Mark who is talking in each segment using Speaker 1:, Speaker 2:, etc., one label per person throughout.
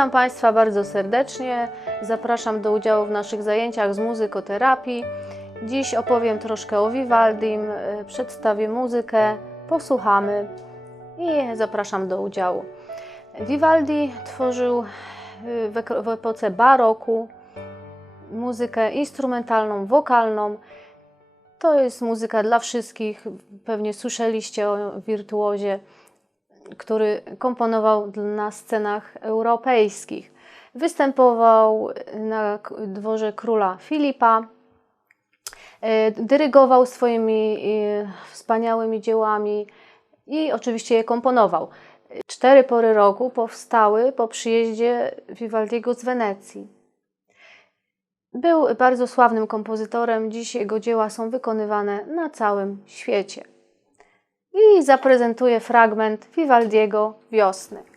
Speaker 1: Witam Państwa bardzo serdecznie. Zapraszam do udziału w naszych zajęciach z muzykoterapii. Dziś opowiem troszkę o Vivaldim, e, przedstawię muzykę, posłuchamy i zapraszam do udziału. Vivaldi tworzył e, w epoce baroku muzykę instrumentalną, wokalną. To jest muzyka dla wszystkich. Pewnie słyszeliście o wirtuozie, który komponował na scenach europejskich. Występował na dworze króla Filipa. E, Dyrygował swoimi e, wspaniałymi dziełami i oczywiście je komponował. Cztery pory roku powstały po przyjeździe Vivaldiego z Wenecji. Był bardzo sławnym kompozytorem, dziś jego dzieła są wykonywane na całym świecie. I zaprezentuję fragment Vivaldiego Wiosny.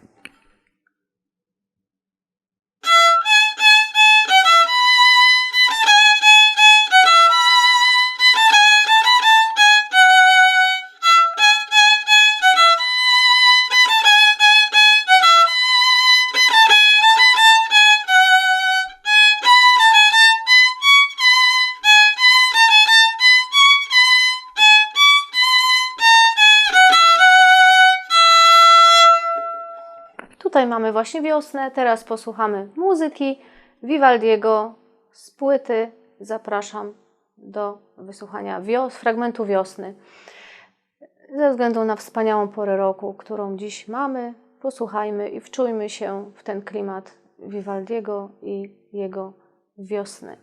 Speaker 1: Mamy właśnie wiosnę, teraz posłuchamy muzyki Vivaldiego z płyty. Zapraszam do wysłuchania wios- fragmentu wiosny. Ze względu na wspaniałą porę roku, którą dziś mamy, posłuchajmy i wczujmy się w ten klimat Vivaldiego i jego wiosny.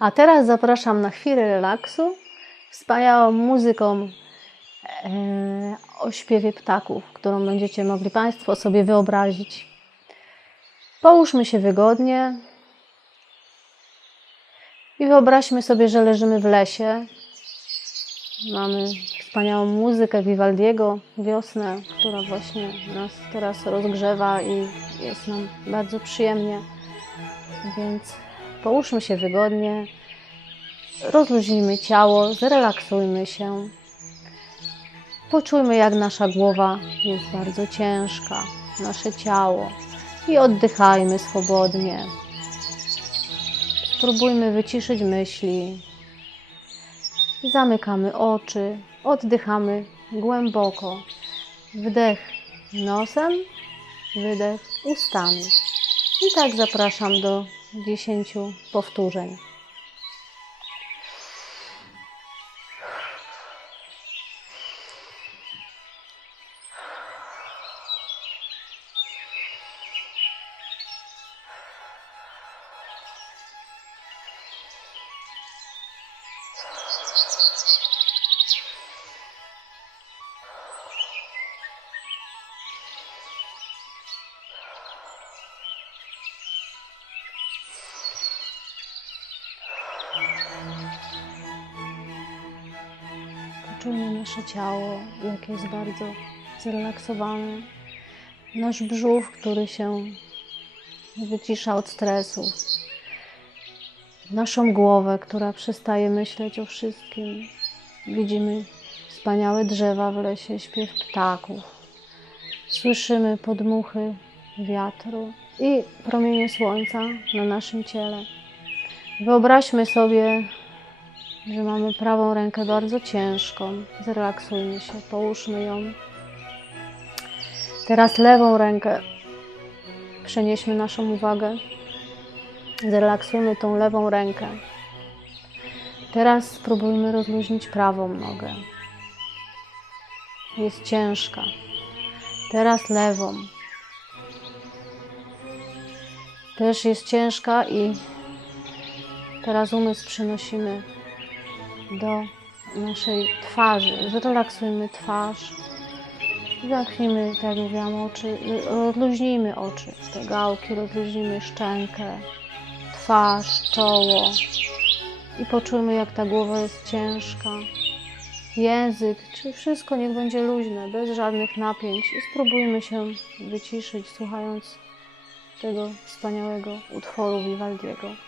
Speaker 1: A teraz zapraszam na chwilę relaksu, wspaniałą muzyką e, o śpiewie ptaków, którą będziecie mogli Państwo sobie wyobrazić. Połóżmy się wygodnie i wyobraźmy sobie, że leżymy w lesie. Mamy wspaniałą muzykę Vivaldiego, wiosnę, która właśnie nas teraz rozgrzewa i jest nam bardzo przyjemnie. Więc połóżmy się wygodnie, rozluźnijmy ciało, zrelaksujmy się. Poczujmy, jak nasza głowa jest bardzo ciężka, nasze ciało i oddychajmy swobodnie. Spróbujmy wyciszyć myśli. Zamykamy oczy, oddychamy głęboko. Wdech nosem, wydech ustami. I tak zapraszam do 10 powtórzeń. Poczujmy nasze ciało, jak jest bardzo zrelaksowane. Nasz brzuch, który się wycisza od stresu. Naszą głowę, która przestaje myśleć o wszystkim. Widzimy wspaniałe drzewa w lesie, śpiew ptaków. Słyszymy podmuchy wiatru i promienie słońca na naszym ciele. Wyobraźmy sobie, że mamy prawą rękę bardzo ciężką. Zrelaksujmy się, połóżmy ją. Teraz lewą rękę przenieśmy naszą uwagę. Zrelaksujmy tą lewą rękę. Teraz spróbujmy rozluźnić prawą nogę. Jest ciężka. Teraz lewą. Też jest ciężka i teraz umysł przenosimy do naszej twarzy. Zrelaksujmy twarz. Zamknijmy, tak jak mówiłam, oczy. Rozluźnijmy oczy, te gałki, rozluźnijmy szczękę, twarz, czoło. I poczujmy, jak ta głowa jest ciężka. Język, czy wszystko niech będzie luźne, bez żadnych napięć. I spróbujmy się wyciszyć, słuchając tego wspaniałego utworu Vivaldiego.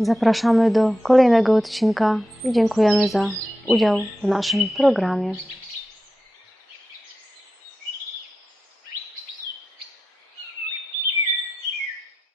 Speaker 1: Zapraszamy do kolejnego odcinka i dziękujemy za udział w naszym programie.